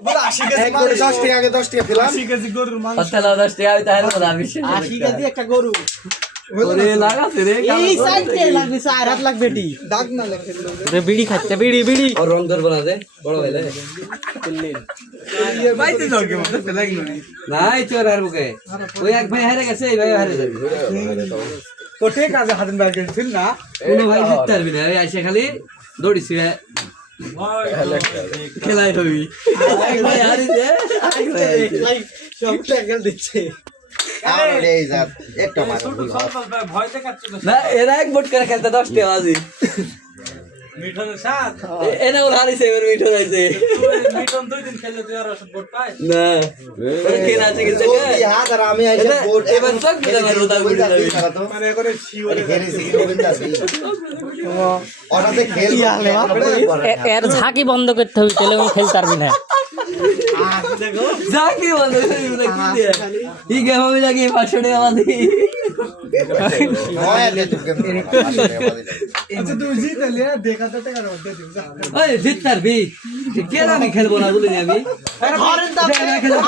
80 KG 10 টাকা আগে 10 টাকা দিলাম 80 কেজি গরুর মাংস তাহলে 10 টাকা আমি তাহলে বলা আমি 80 কেজি একটা গরু ওরে লাগাছে রে এই সাইডে লাগবে 4 হাত লাগবে টি দাগ না লেখে রে বিড়ি খাচ্ছে বিড়ি আর রং ধরব না রে বড় হইলে বাইতে যাও কে মতে লাগলো নাই তোর আর বুকে ওই এক ভাই হারে গেছে এই ভাই হারে যাবে কোঠে কাজে হাতেন বাইর করেছিল না কোনো ভাই জিততে পারবি না ওই আইসে খালি দৌড়িছি খেলাই হবি এক ভাই হারিছে লাইক সব টাকা দিচ্ছে আর এই জাত একটা মার ভয় দেখাচ্ছ না এরা এক বোট করে খেলতে 10 টাকা আজি মিঠনের সাথ এনা ওর হারিছে এবার মিঠো যাইছে মিঠন 2 দিন খেললে তুই আর ওষুধ বোট পাই না ওই খেলা আছে কিছু এই হাত আর আমি আইসা বোর্ড এবার চক দিলাম আর ওটা ঘুরে যাবে মানে করে শিওরে খেলেছি কি রবীন্দ্র ওটাতে খেল এর ঝাঁকি বন্ধ করতে হবে তাহলে আমি খেলতে পারবি না যাকি বন্ধ করে দিবি কি দিয়ে ই গেম আমি লাগি 500 টাকা বাদি হয় দে তোকে আচ্ছা তুই জিতলে দেখা তো টাকা দে দিন যা ওই জিততার বি কে আমি খেলবো না বলি আমি ধরেন তো খেলবো